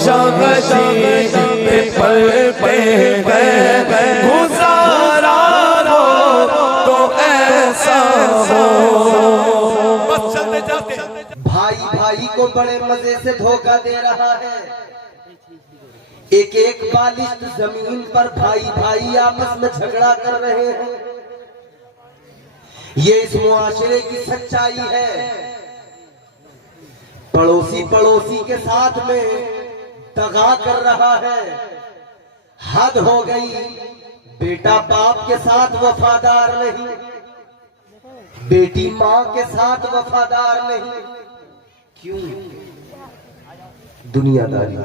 شمشیر پہ پلتے ہیں گزارا ہو تو ایسا ہو. بس چلتے چلتے بھائی بھائی کو بڑے مزے سے دھوکہ دے رہا ہے. ایک ایک بالشت زمین پر بھائی بھائی آپس میں جھگڑا کر رہے ہیں. یہ اس معاشرے کی سچائی ہے. پڑوسی پڑوسی کے ساتھ میں دغا کر رہا ہے. حد ہو گئی. بیٹا باپ کے ساتھ وفادار نہیں, بیٹی ماں کے ساتھ وفادار نہیں. کیوں؟ دنیا داری.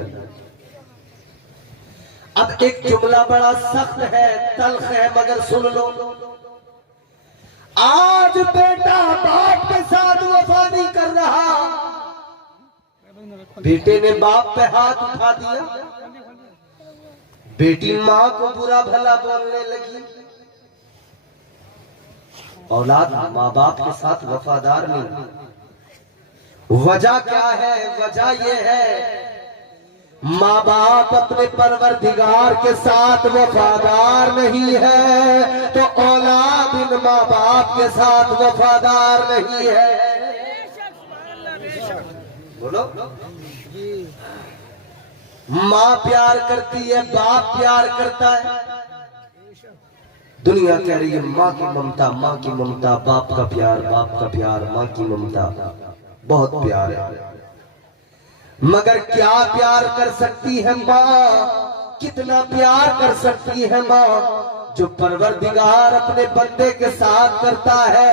اب ایک جملہ بڑا سخت ہے, تلخ ہے, مگر سن لو. آج بیٹا باپ کے ساتھ وفا نہیں کر رہا. بیٹے نے باپ پہ ہاتھ اٹھا دیا, بیٹی ماں کو برا بھلا بولنے لگی. اولاد ماں باپ کے ساتھ وفادار نہیں. وجہ کیا ہے؟ وجہ یہ ہے ماں باپ اپنے پروردگار کے ساتھ وفادار نہیں ہے تو اولاد ان ماں باپ کے ساتھ وفادار نہیں ہے. بولو. ماں پیار کرتی ہے, باپ پیار کرتا ہے. دنیا کہہ رہی ہے ماں کی ممتا, ماں کی ممتا, باپ کا پیار, باپ کا پیار, ماں کی ممتا بہت پیار ہے. مگر کیا پیار کر سکتی ہے ماں؟ کتنا پیار کر سکتی ہے ماں؟ جو پروردگار اپنے بندے کے ساتھ کرتا ہے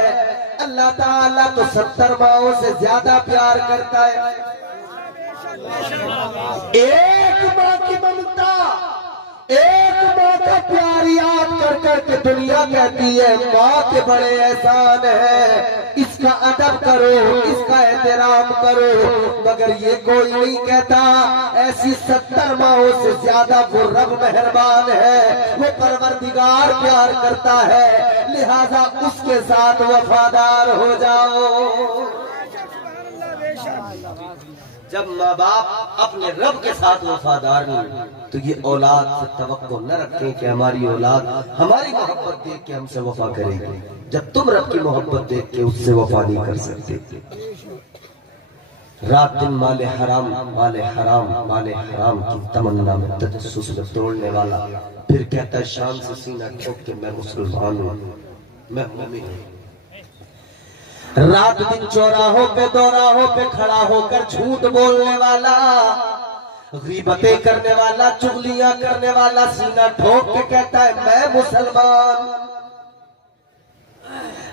اللہ تعالیٰ تو 70 ماؤں سے زیادہ پیار کرتا ہے. ایک ماں کی ممتا, ایک ماں کا پیار یاد کر کر کے دنیا کہتی ہے ماں کے بڑے احسان ہیں, اس کا ادب کرو, اس کا احترام کرو. مگر یہ کوئی نہیں کہتا ایسی 70 ماؤں سے زیادہ وہ رب مہربان ہے, وہ پروردگار پیار کرتا ہے, لہذا اس کے ساتھ وفادار ہو جاؤ. جب ماں باپ اپنے رب کے ساتھ وفادار نہیں تو یہ اولاد سے توقع نہ رکھیں کہ ہماری اولاد ہماری محبت دیکھ کے ہم سے وفا کرے گی, جب تم رب کی محبت دیکھ کے اس سے وفا نہیں کر سکتے. رات دن مال حرام, مال حرام, مال حرام کی تمنا میں تجسس میں توڑنے والا پھر کہتا ہے شام سے سینہ ٹھوک کے میں مسلمان ہوں, میں مومن ہوں. رات دن چوراہوں پہ دوراہوں پہ کھڑا ہو کر جھوٹ بولنے والا, غیبتیں کرنے والا, چغلیاں کرنے والا سینہ ٹھوک کے کہتا ہے میں مسلمان.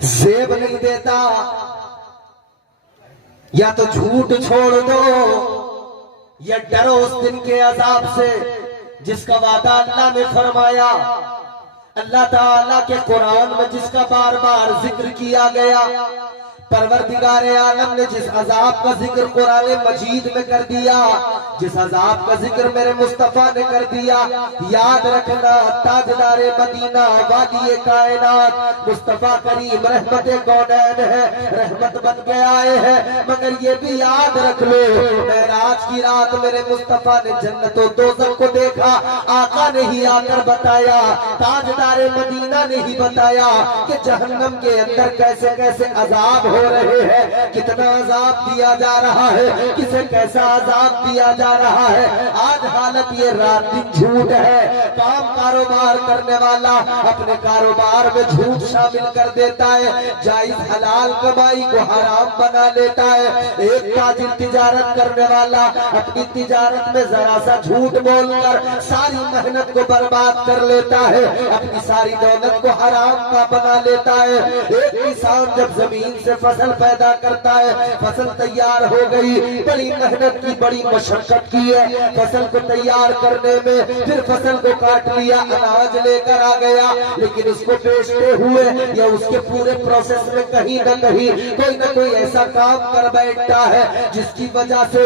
زیب نہیں دیتا, یا تو جھوٹ چھوڑ دو یا ڈرو اس دن کے عذاب سے جس کا وعدہ اللہ نے فرمایا. اللہ تعالیٰ کے قرآن میں جس کا بار بار ذکر کیا گیا, پروردگار عالم نے جس عذاب کا ذکر قرآن مجید میں کر دیا, جس عذاب کا ذکر میرے مصطفیٰ نے کر دیا, یاد رکھنا تاجدار مدینہ وادی کائنات مصطفیٰ کریم رحمت کونین ہے, رحمت بن کے آئے ہیں. مگر یہ بھی یاد رکھ لو معراج کی رات میرے مصطفیٰ نے جنت و دوزخ کو دیکھا, آقا نے ہی آ کر بتایا, تاجدار مدینہ نے ہی بتایا کہ جہنم کے اندر کیسے کیسے عذاب ہو رہے ہیں, کتنا عذاب دیا جا رہا ہے, کسے کیسا عذاب دیا جا رہا ہے. آج حالت یہ رات دن جھوٹ ہے. کام کاروبار کرنے والا اپنے کاروبار میں جھوٹ شامل کر دیتا ہے, جائز حلال کمائی کو حرام بنا لیتا ہے. ایک تاجر تجارت کرنے والا اپنی تجارت میں ذرا سا جھوٹ بول کر ساری محنت کو برباد کر لیتا ہے, اپنی ساری دولت کو حرام کا بنا لیتا ہے. ایک کسان جب زمین سے فصل پیدا کرتا ہے, فصل تیار ہو گئی, بڑی محنت کی, بڑی مشقت کی ہے فصل کو تیار کرنے میں, پھر فصل کو کاٹ لیا, اناج لے کر آ گیا, لیکن اس کو بیچتے ہوئے یا اس کے پورے پروسیس میں کہیں نہ کوئی ایسا کام کر بیٹھتا ہے جس کی وجہ سے